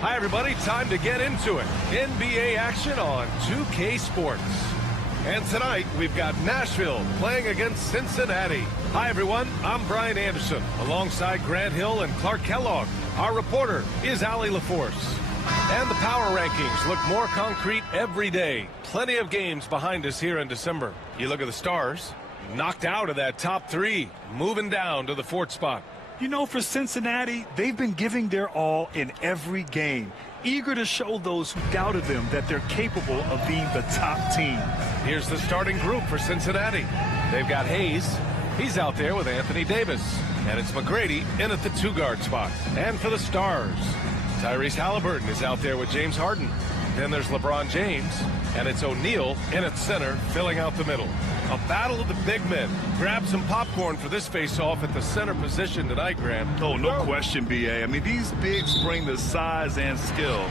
Hi, everybody. Time to get into it. NBA action on 2K Sports. And tonight, we've got Nashville playing against Cincinnati. Hi, everyone. I'm Brian Anderson, alongside Grant Hill and Clark Kellogg. Our reporter is Allie LaForce. And the power rankings look more concrete every day. Plenty of games behind us here in December. You look at the Stars, knocked out of that top 3, moving down to the 4th spot. You know, for Cincinnati, they've been giving their all in every game, eager to show those who doubted them that they're capable of being the top team. Here's the starting group for Cincinnati. They've got Hayes. He's out there with Anthony Davis. And it's McGrady in at the 2-guard spot. And for the Stars, Tyrese Halliburton is out there with James Harden. Then there's LeBron James. And it's O'Neal in at center, filling out the middle. A battle of the big men. Grab some popcorn for this face-off at the center position tonight, Grant. Oh, no question, B.A. I mean, these bigs bring the size and skill.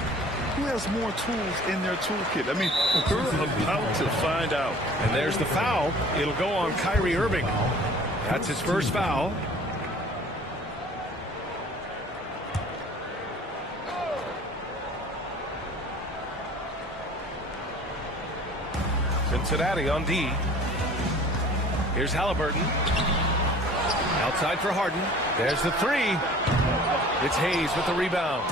Who has more tools in their toolkit? I mean, we're about to find out. And there's the foul. It'll go on Kyrie Irving. That's his first foul. Cincinnati on D. Here's Halliburton. Outside for Harden. There's the 3. It's Hayes with the rebound.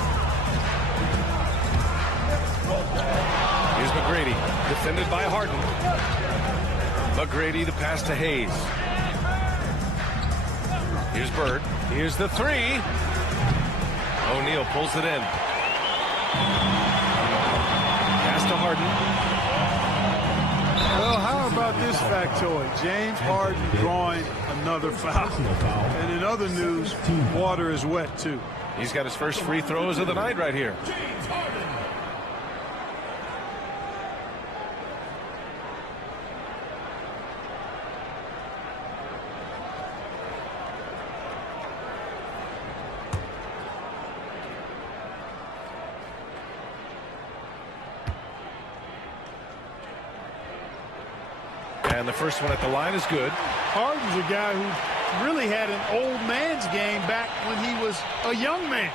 Here's McGrady, defended by Harden. McGrady, the pass to Hayes. Here's Bird. Here's the 3. O'Neal pulls it in. Pass to Harden. Well, how about this factoid? James Harden drawing another foul. And in other news, water is wet, too. He's got his first free throws of the night right here. And the first one at the line is good. Harden's a guy who really had an old man's game back when he was a young man.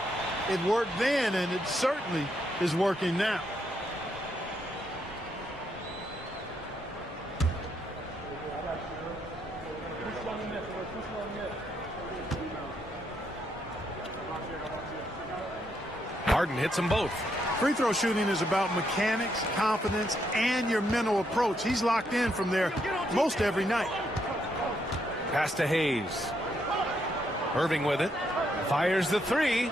It worked then, and it certainly is working now. Harden hits them both. Free throw shooting is about mechanics, confidence, and your mental approach. He's locked in from there most every night. Pass to Hayes. Irving with it. Fires the 3.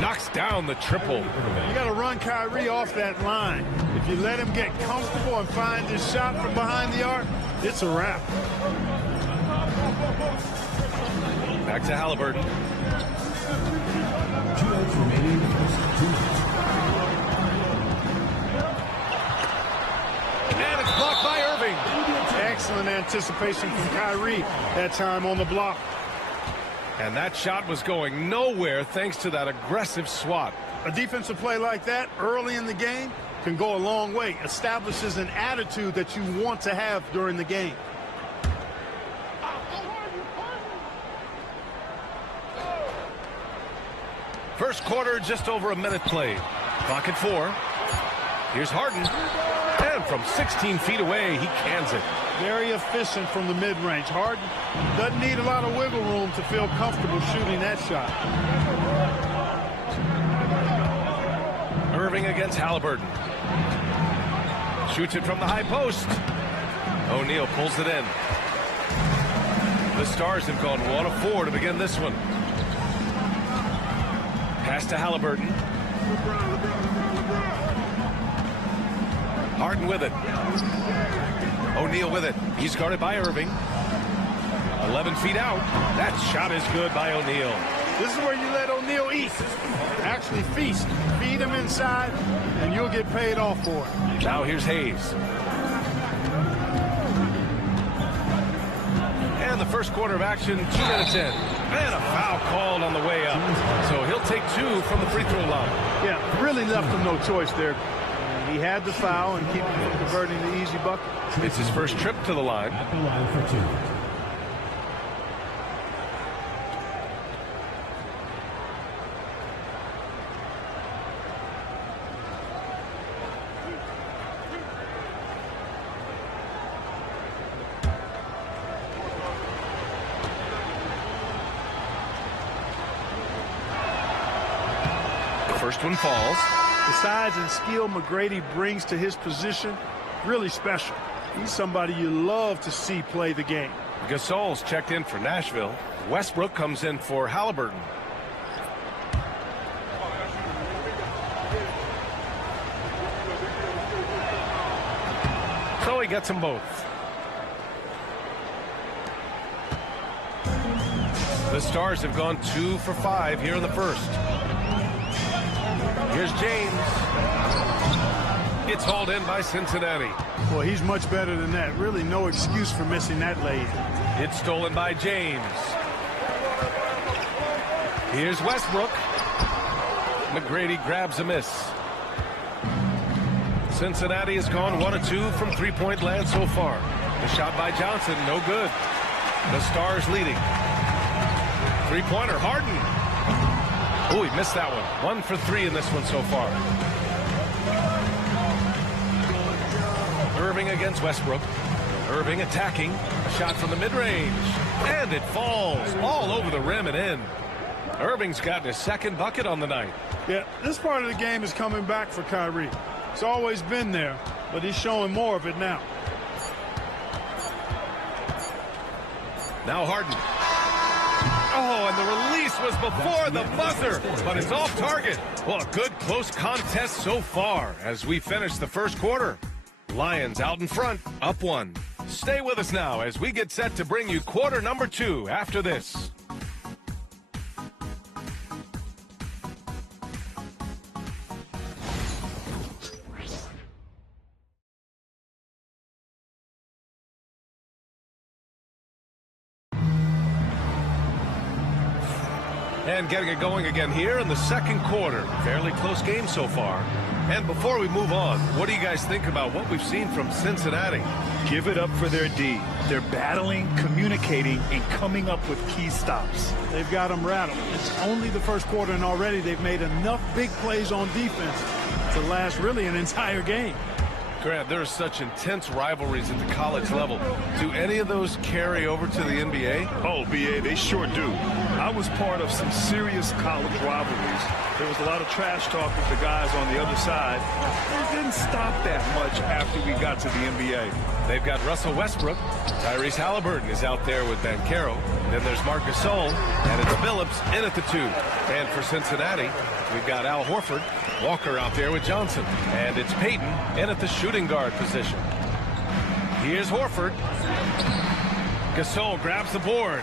Knocks down the triple. You got to run Kyrie off that line. If you let him get comfortable and find his shot from behind the arc, it's a wrap. Back to Halliburton. 2 minutes remaining. 2 minutes. And it's blocked by Irving. Excellent anticipation from Kyrie that time on the block. And that shot was going nowhere thanks to that aggressive swat. A defensive play like that early in the game can go a long way. Establishes an attitude that you want to have during the game. First quarter, just over a minute played. Clock at 4. Here's Harden. And from 16 feet away, he cans it. Very efficient from the mid-range. Harden doesn't need a lot of wiggle room to feel comfortable shooting that shot. Irving against Halliburton. Shoots it from the high post. O'Neal pulls it in. The Stars have gone 1 of 4 to begin this one. Pass to Halliburton. Harden with it. O'Neal with it. He's guarded by Irving. 11 feet out. That shot is good by O'Neal. This is where you let O'Neal eat. Actually feast. Feed him inside, and you'll get paid off for it. Now here's Hayes. And the first quarter of action, 2 minutes in. And a foul called on the way up. So he'll take 2 from the free throw line. Yeah, really left him no choice there. He had the foul and keep him from converting the easy bucket. It's his first trip to the line. At the line for 2. First one falls. The size and skill McGrady brings to his position, really special. He's somebody you love to see play the game. Gasol's checked in for Nashville. Westbrook comes in for Halliburton. So he gets them both. The Stars have gone 2 for 5 here in the first. Here's James. It's hauled in by Cincinnati. Well, he's much better than that. Really no excuse for missing that lay. It's stolen by James. Here's Westbrook. McGrady grabs a miss. Cincinnati has gone 1 of 2 from three-point land so far. The shot by Johnson, no good. The Stars leading. Three-pointer, Harden. Oh, he missed that one. 1 for 3 in this one so far. Irving against Westbrook. Irving attacking. A shot from the mid-range. And it falls all over the rim and in. Irving's gotten his second bucket on the night. Yeah, this part of the game is coming back for Kyrie. It's always been there, but he's showing more of it now. Now Harden. Oh, and the release was before the buzzer, but it's off target. Well, a good close contest so far as we finish the first quarter. Lions out in front, up 1. Stay with us now as we get set to bring you quarter number 2 after this. And getting it going again here in the second quarter. Fairly close game so far. And before we move on, what do you guys think about what we've seen from Cincinnati? Give it up for their D. They're battling, communicating, and coming up with key stops. They've got them rattled. It's only the first quarter, and already they've made enough big plays on defense to last really an entire game. Grant, there are such intense rivalries at the college level. Do any of those carry over to the NBA? Oh, BA, they sure do. I was part of some serious college rivalries. There was a lot of trash talk with the guys on the other side. It didn't stop that much after we got to the NBA. They've got Russell Westbrook. Tyrese Halliburton is out there with Banchero. Then there's Marc Gasol, and it's Phillips in at the 2. And for Cincinnati, we've got Al Horford, Walker out there with Johnson. And it's Payton in at the shooting guard position. Here's Horford. Gasol grabs the board.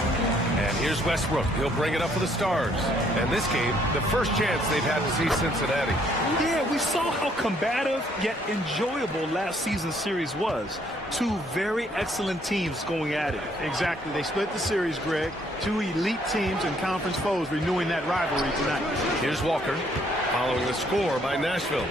And here's Westbrook. He'll bring it up for the Stars. And this game, the first chance they've had to see Cincinnati. Yeah, we saw how combative yet enjoyable last season's series was. 2 very excellent teams going at it. Exactly. They split the series, Greg. 2 elite teams and conference foes renewing that rivalry tonight. Here's Walker following the score by Nashville.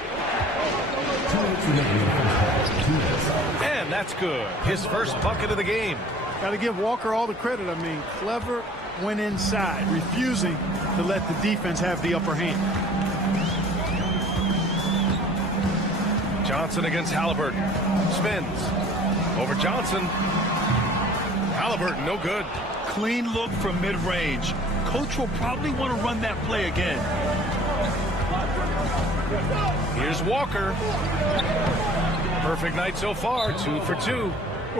And that's good. His first bucket of the game. Got to give Walker all the credit. I mean, clever, went inside, refusing to let the defense have the upper hand. Johnson against Halliburton. Spins. Over Johnson. Halliburton, no good. Clean look from mid-range. Coach will probably want to run that play again. Here's Walker. Perfect night so far, 2 for 2.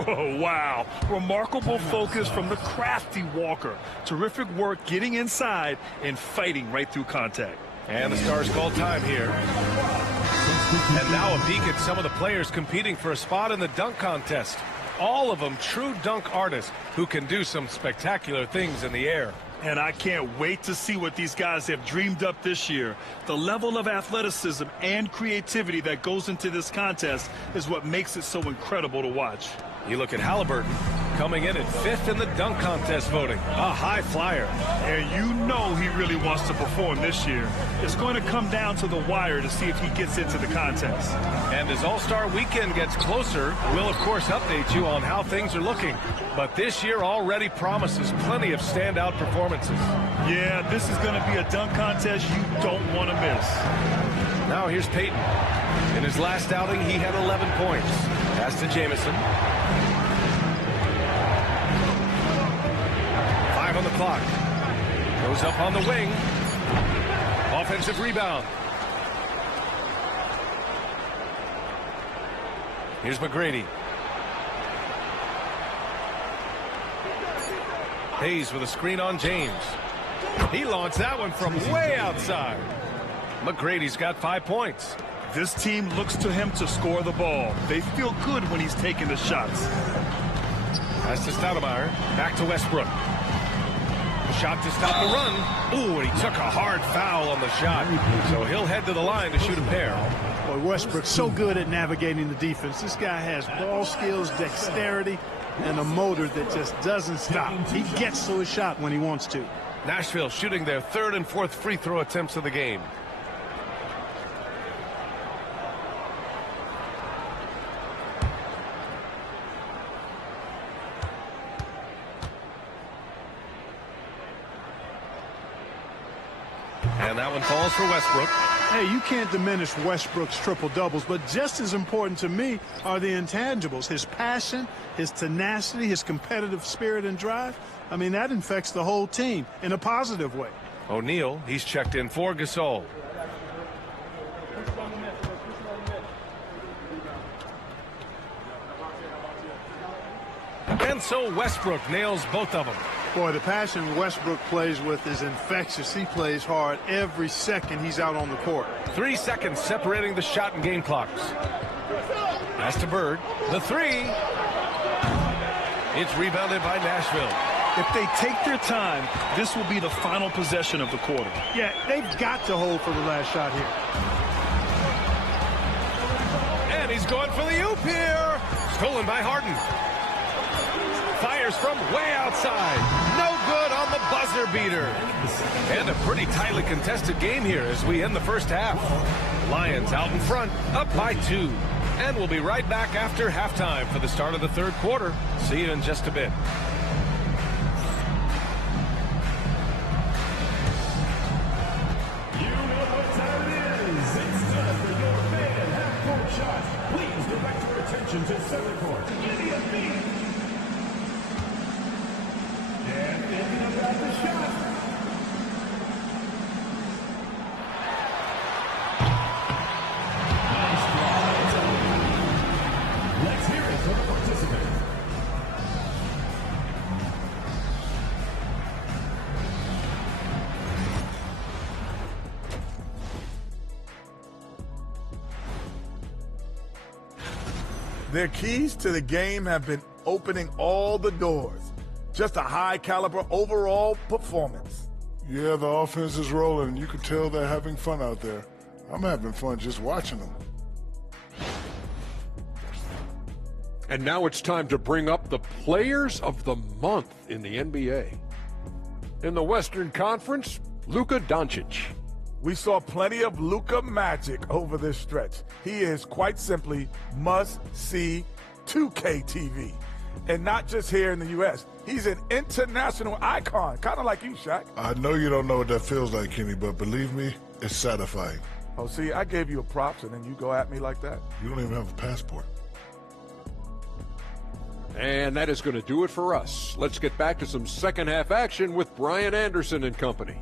Oh, wow. Remarkable focus from the crafty Walker. Terrific work getting inside and fighting right through contact. And the Stars call time here. And now a peek at some of the players competing for a spot in the dunk contest. All of them true dunk artists who can do some spectacular things in the air. And I can't wait to see what these guys have dreamed up this year. The level of athleticism and creativity that goes into this contest is what makes it so incredible to watch. You look at Halliburton coming in at 5th in the dunk contest voting. A high flyer. And you know he really wants to perform this year. It's going to come down to the wire to see if he gets into the contest. And as All-Star Weekend gets closer, we'll of course update you on how things are looking. But this year already promises plenty of standout performances. Yeah, this is going to be a dunk contest you don't want to miss. Now here's Payton. In his last outing, he had 11 points. Pass to Jamison. 5 on the clock. Goes up on the wing. Off offensive rebound. Here's McGrady. Hayes with a screen on James. He launched that one from way outside. McGrady's got 5 points. This team looks to him to score the ball. They feel good when he's taking the shots. Pass to Stoudemire. Back to Westbrook. Shot to stop the run. Ooh, and he took a hard foul on the shot. So he'll head to the line to shoot a pair. Boy, Westbrook's so good at navigating the defense. This guy has ball skills, dexterity, and a motor that just doesn't stop. He gets to his shot when he wants to. Nashville shooting their 3rd and 4th free throw attempts of the game. And that one falls for Westbrook. Hey, you can't diminish Westbrook's triple-doubles, but just as important to me are the intangibles. His passion, his tenacity, his competitive spirit and drive. I mean, that infects the whole team in a positive way. O'Neal, he's checked in for Gasol. And so Westbrook nails both of them. Boy, the passion Westbrook plays with is infectious. He plays hard every second he's out on the court. 3 seconds separating the shot and game clocks. Pass to Bird. The three. It's rebounded by Nashville. If they take their time, this will be the final possession of the quarter. Yeah, they've got to hold for the last shot here. And he's going for the oop here. Stolen by Harden. Fires from way outside. No good on the buzzer beater. And a pretty tightly contested game here as we end the first half. Lions out in front, up by 2. And we'll be right back after halftime for the start of the 3rd quarter. See you in just a bit. You know what time it is. It's time for your fan half-court shot. Please direct your attention to center court. Idiot me. And thinking about the shot. Nice drive. Let's hear it from the participant. Their keys to the game have been opening all the doors. Just a high-caliber overall performance. Yeah, the offense is rolling. You can tell they're having fun out there. I'm having fun just watching them. And now it's time to bring up the Players of the Month in the NBA. In the Western Conference, Luka Doncic. We saw plenty of Luka magic over this stretch. He is quite simply must-see 2K TV. And not just here in the U.S. He's an international icon, kind of like you, Shaq. I know you don't know what that feels like, Kenny, but believe me, it's satisfying. Oh, see, I gave you a props, and then you go at me like that? You don't even have a passport. And that is going to do it for us. Let's get back to some second half action with Brian Anderson and company.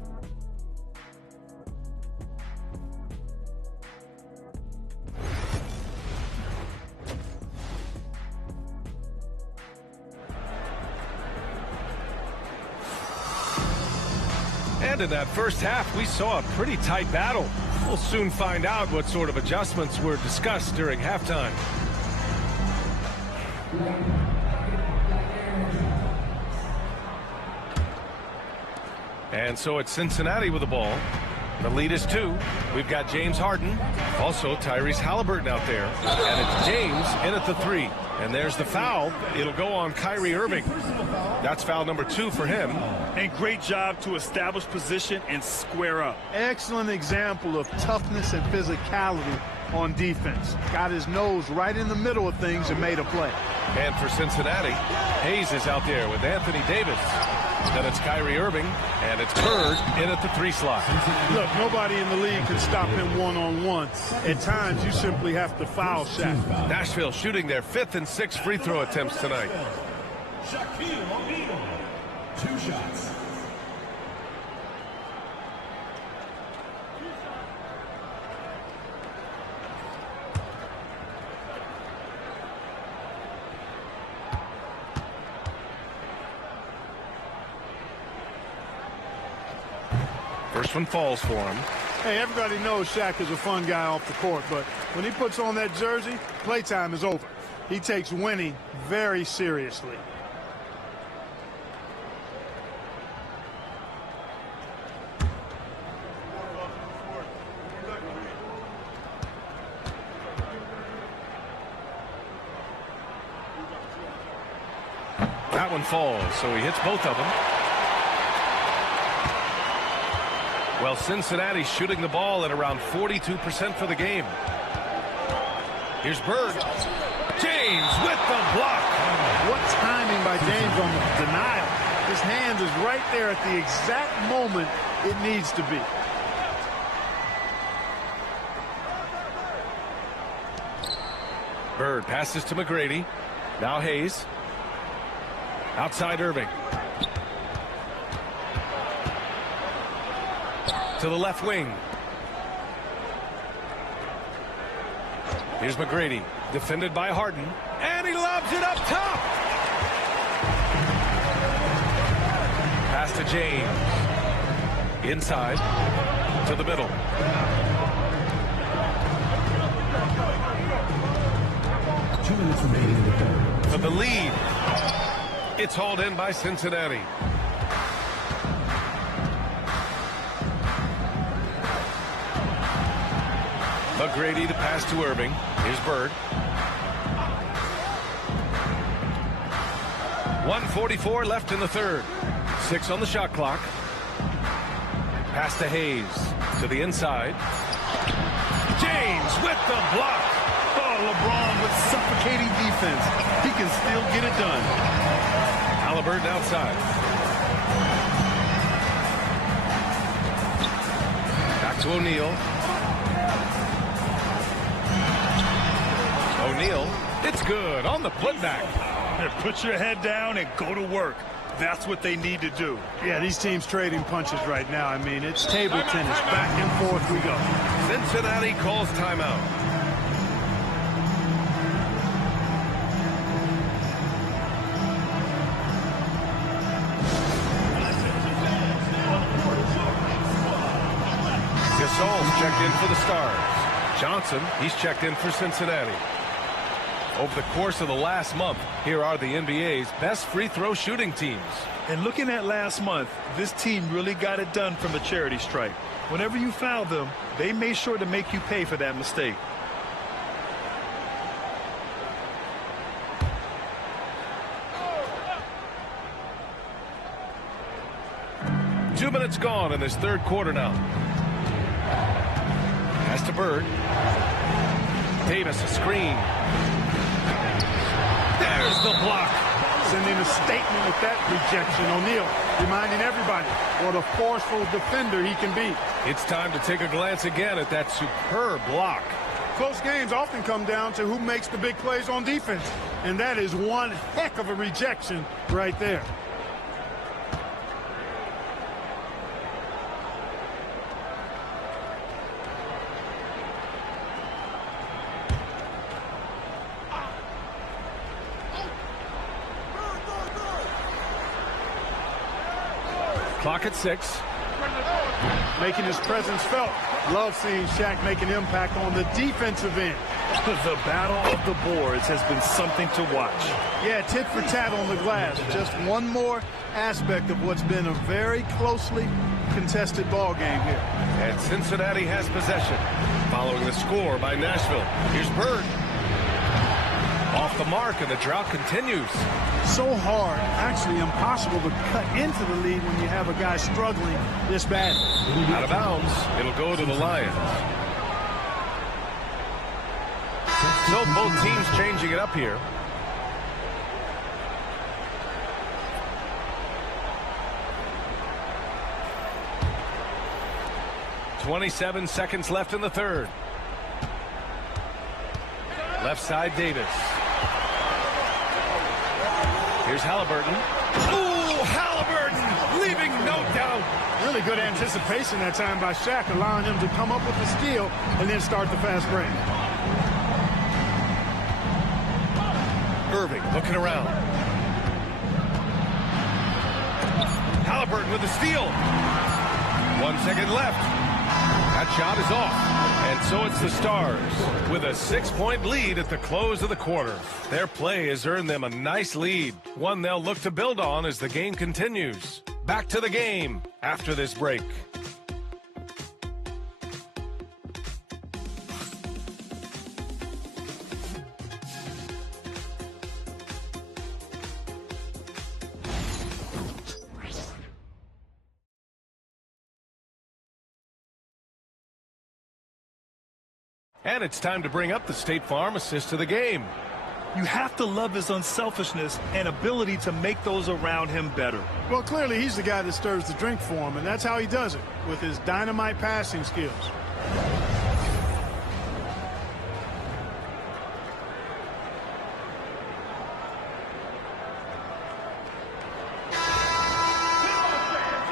And in that first half, we saw a pretty tight battle. We'll soon find out what sort of adjustments were discussed during halftime. And so it's Cincinnati with the ball. The lead is 2. We've got James Harden, also Tyrese Halliburton out there. And it's James in at the 3. And there's the foul. It'll go on Kyrie Irving. That's foul number 2 for him. And great job to establish position and square up. Excellent example of toughness and physicality on defense. Got his nose right in the middle of things and made a play. And for Cincinnati, Hayes is out there with Anthony Davis. Then it's Kyrie Irving, and it's Bird in at the 3 slot. Look, nobody in the league can stop him one-on-one. At times, you simply have to foul Shaq. Nashville shooting their 5th and 6th free throw attempts tonight. Shaquille O'Neal. 2 shots. First one falls for him. Hey, everybody knows Shaq is a fun guy off the court, but when he puts on that jersey, playtime is over. He takes winning very seriously. That one falls, so he hits both of them. Well, Cincinnati shooting the ball at around 42% for the game. Here's Bird. James with the block. What timing by James on the denial. His hand is right there at the exact moment it needs to be. Bird passes to McGrady. Now Hayes. Outside Irving. To the left wing. Here's McGrady. Defended by Harden. And he lobs it up top. Pass to James. Inside. To the middle. For the lead. It's hauled in by Cincinnati. McGrady to pass to Irving. Here's Bird. 1:44 left in the third. 6 on the shot clock. Pass to Hayes. To the inside. James with the block. Oh, LeBron with suffocating defense. He can still get it done. Halliburton outside. Back to O'Neal. O'Neal, it's good on the putback. Put your head down and go to work. That's what they need to do. Yeah, these teams trading punches right now. I mean, it's table tennis. Back and forth we go. Cincinnati calls timeout. Gasol's checked in for the Stars. Johnson, he's checked in for Cincinnati. Over the course of the last month, here are the NBA's best free throw shooting teams. And looking at last month, this team really got it done from a charity stripe. Whenever you foul them, they made sure to make you pay for that mistake. Two minutes gone in this third quarter now. Pass to Bird. Davis, a screen. There's the block. Sending a statement with that rejection. O'Neal reminding everybody what a forceful defender he can be. It's time to take a glance again at that superb block. Close games often come down to who makes the big plays on defense. And that is one heck of a rejection right there. Clock at 6. Making his presence felt. Love seeing Shaq make an impact on the defensive end. The battle of the boards has been something to watch. Yeah, tit for tat on the glass. Just one more aspect of what's been a very closely contested ball game here. And Cincinnati has possession. Following the score by Nashville. Here's Bird. Off the mark, and the drought continues. So hard, actually impossible to cut into the lead when you have a guy struggling this bad. Out of bounds. It'll go to the Lions. So both teams changing it up here. .27 seconds left in the third. Left side, Davis. Here's Halliburton. Ooh, Halliburton leaving no doubt. Really good anticipation that time by Shaq, allowing him to come up with the steal and then start the fast break. Irving looking around. Halliburton with the steal. 1 second left. That shot is off. And so it's the Stars with a 6-point lead at the close of the quarter. Their play has earned them a nice lead, one they'll look to build on as the game continues. Back to the game after this break. And it's time to bring up the State Farm assist to the game. You have to love his unselfishness and ability to make those around him better. Well, clearly he's the guy that stirs the drink for him, and that's how he does it, with his dynamite passing skills.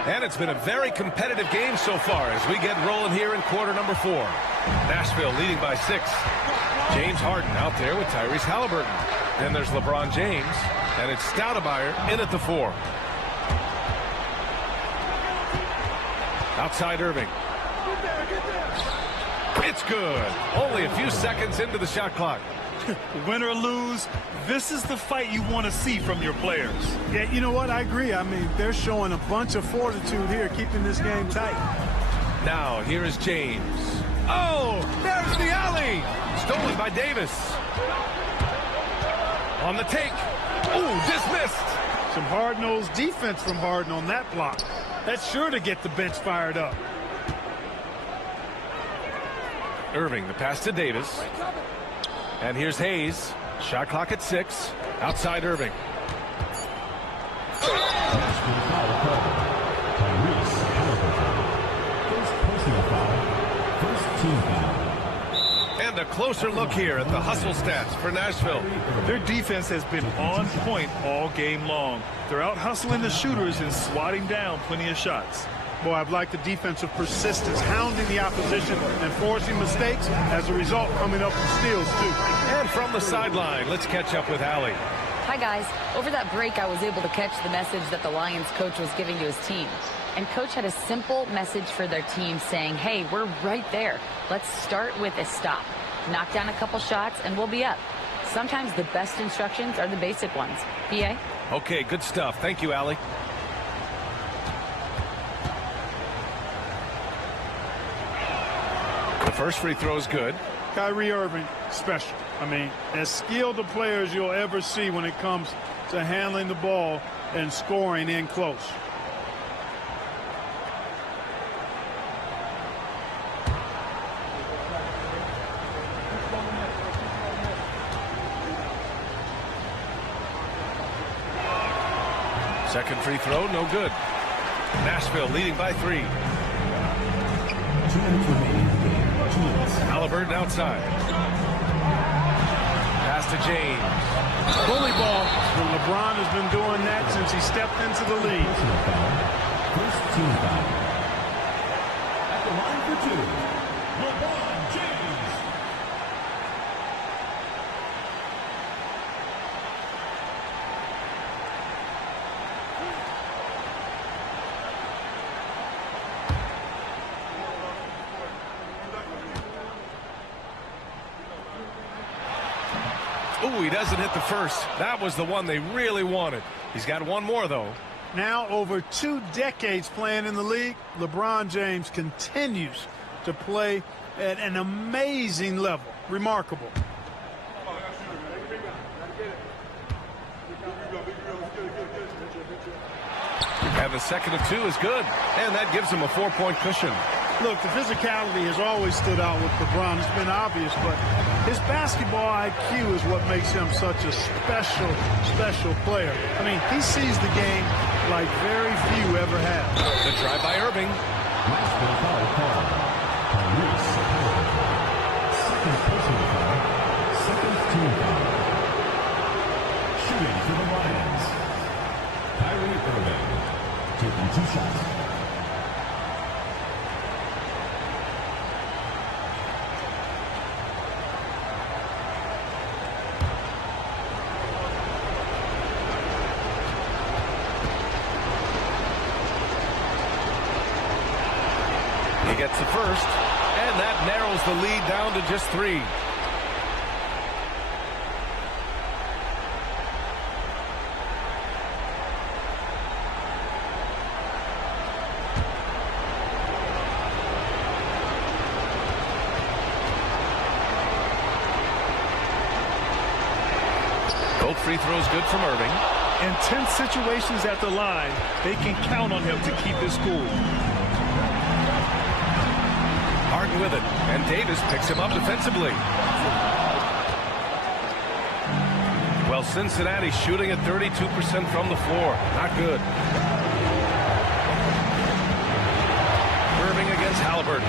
And it's been a very competitive game so far as we get rolling here in quarter number 4. Nashville leading by 6. James Harden out there with Tyrese Halliburton. Then there's LeBron James, and it's Stoudemire in at the 4. Outside Irving. It's good. Only a few seconds into the shot clock. Win or lose, this is the fight you want to see from your players. Yeah, you know what? I agree. I mean, they're showing a bunch of fortitude here, keeping this game tight. Now, here is James. Oh, there's the alley. Stolen by Davis. On the take. Ooh, dismissed. Some hard-nosed defense from Harden on that block. That's sure to get the bench fired up. Irving, the pass to Davis. And here's Hayes. Shot clock at 6. Outside Irving. And a closer look here at the hustle stats for Nashville. Their defense has been on point all game long. They're out hustling the shooters and swatting down plenty of shots. Boy, I've liked the defensive persistence, hounding the opposition and forcing mistakes. As a result, coming up with steals, too. And from the sideline, let's catch up with Allie. Hi, guys. Over that break, I was able to catch the message that the Lions coach was giving to his team. And coach had a simple message for their team saying, hey, we're right there. Let's start with a stop. Knock down a couple shots, and we'll be up. Sometimes the best instructions are the basic ones. PA? Okay, good stuff. Thank you, Allie. The first free throw is good. Kyrie Irving, special. I mean, as skilled a player as you'll ever see when it comes to handling the ball and scoring in close. Second free throw, no good. Nashville leading by 3. Halliburton outside. Pass to James. Bully ball. Well, LeBron has been doing that since he stepped into the league. First team foul. At the line for 2, LeBron James. Ooh, he doesn't hit the first. That was the one they really wanted. He's got one more, though. Now, over 2 decades playing in the league, LeBron James continues to play at an amazing level. Remarkable. And the second of 2 is good. And that gives him a 4-point cushion. Look, the physicality has always stood out with LeBron. It's been obvious, but his basketball IQ is what makes him such a special player. I mean, he sees the game like very few ever have. The drive by Irving. Nashville foul call. Second personal foul. Second team foul. Shooting for the Lions. Kyrie Irving taking 2 shots. gets the first, and that narrows the lead down to just 3. Both free throws good from Irving. In tense situations at the line, they can count on him to keep his cool. Harden with it, and Davis picks him up defensively. Well, Cincinnati shooting at 32% from the floor. Not good. Irving against Halliburton.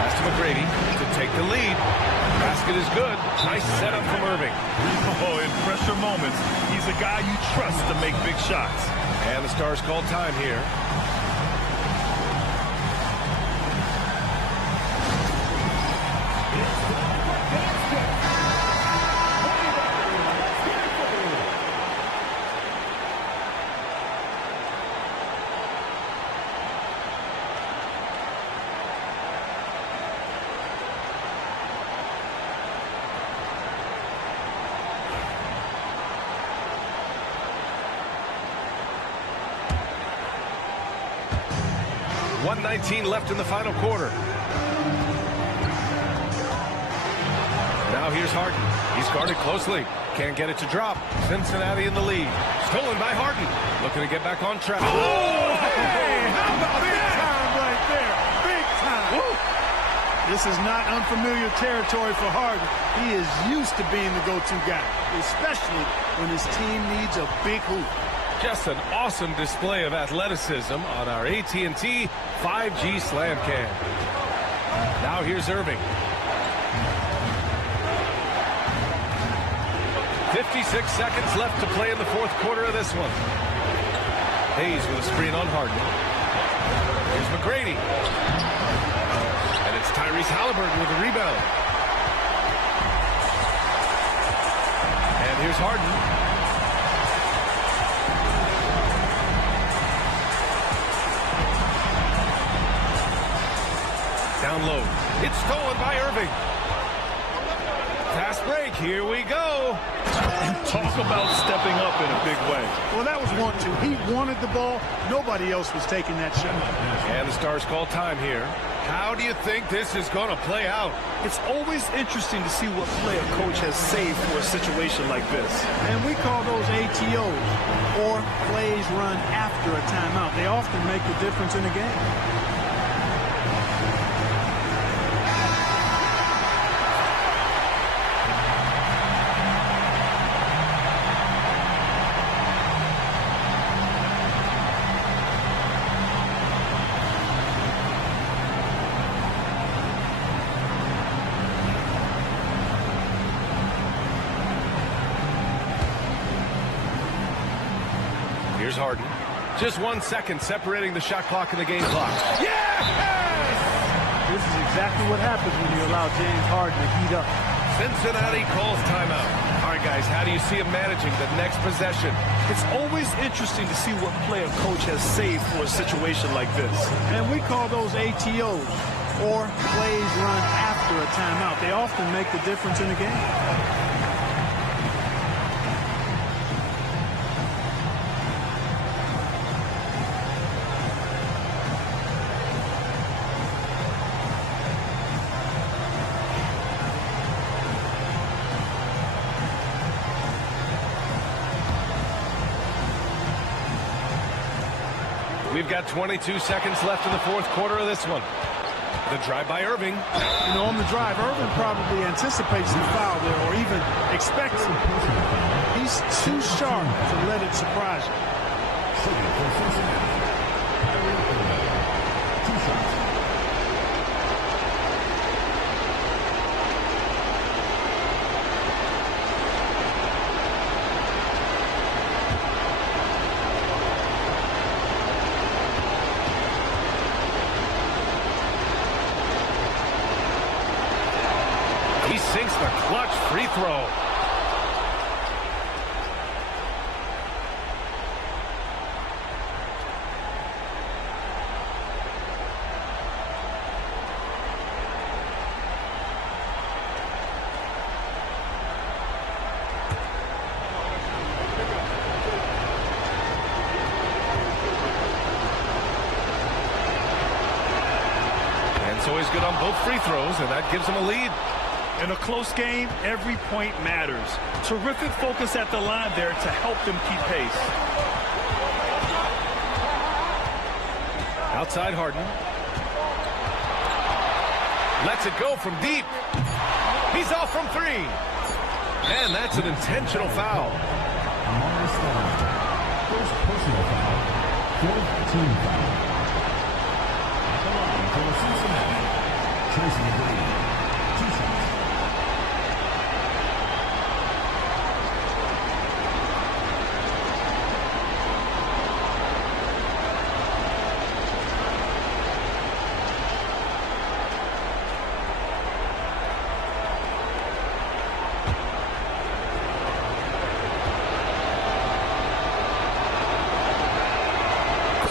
Pass to McGrady to take the lead. Basket is good. Nice setup from Irving. Oh, in pressure moments, he's a guy you trust to make big shots. And the Stars call time here. .19 left in the final quarter. Now here's Harden. He's guarded closely. Can't get it to drop. Cincinnati in the lead. Stolen by Harden. Looking to get back on track. Oh, hey, how about big time right there? Big time. Woo. This is not unfamiliar territory for Harden. He is used to being the go-to guy, especially when his team needs a big hoop. Just an awesome display of athleticism on our AT&T 5G Slam Cam. Now here's Irving. 56 seconds left to play in the fourth quarter of this one. Hayes with a screen on Harden. Here's McGrady. And it's Tyrese Halliburton with the rebound. And here's Harden. Down low. It's stolen by Irving. Fast break. Here we go. Talk about stepping up in a big way. Well, that was 1-2. He wanted the ball. Nobody else was taking that shot. And the Stars call time here. How do you think this is going to play out? It's always interesting to see what play a coach has saved for a situation like this. And we call those ATOs, or plays run after a timeout. They often make the difference in a game. Here's Harden. Just 1 second separating the shot clock and the game clock. Yes! This is exactly what happens when you allow James Harden to heat up. Cincinnati calls timeout. All right, guys, how do you see him managing the next possession? It's always interesting to see what play a coach has saved for a situation like this. And we call those ATOs, or plays run after a timeout. They often make the difference in a game. We've got 22 seconds left in the fourth quarter of this one. The drive by Irving. You know, on the drive, Irving probably anticipates the foul there, or even expects it. He's too sharp to let it surprise him. He sinks the clutch free throw. good on both free throws, and that gives him a lead. In a close game, every point matters. Terrific focus at the line there to help them keep pace. Outside Harden. Lets it go from deep. He's off from three. And that's an intentional foul. First personal foul, fourth team foul. At the line for Cincinnati, Tracy Brady. 2 shots.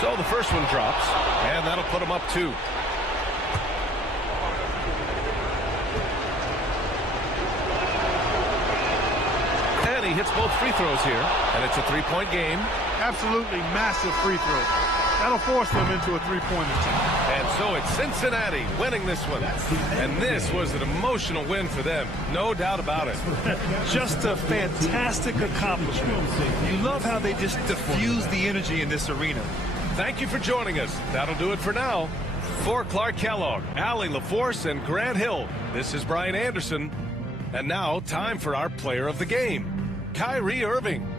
So the first one drops, and that'll put him up 2. And he hits both free throws here, and it's a 3-point game. Absolutely massive free throw. That'll force them into a three-point attempt. And so it's Cincinnati winning this one. And this was an emotional win for them, no doubt about it. Just a fantastic accomplishment. You love how they just diffuse the energy in this arena. Thank you for joining us. That'll do it for now. For Clark Kellogg, Allie LaForce, and Grant Hill, this is Brian Anderson. And now, time for our player of the game, Kyrie Irving.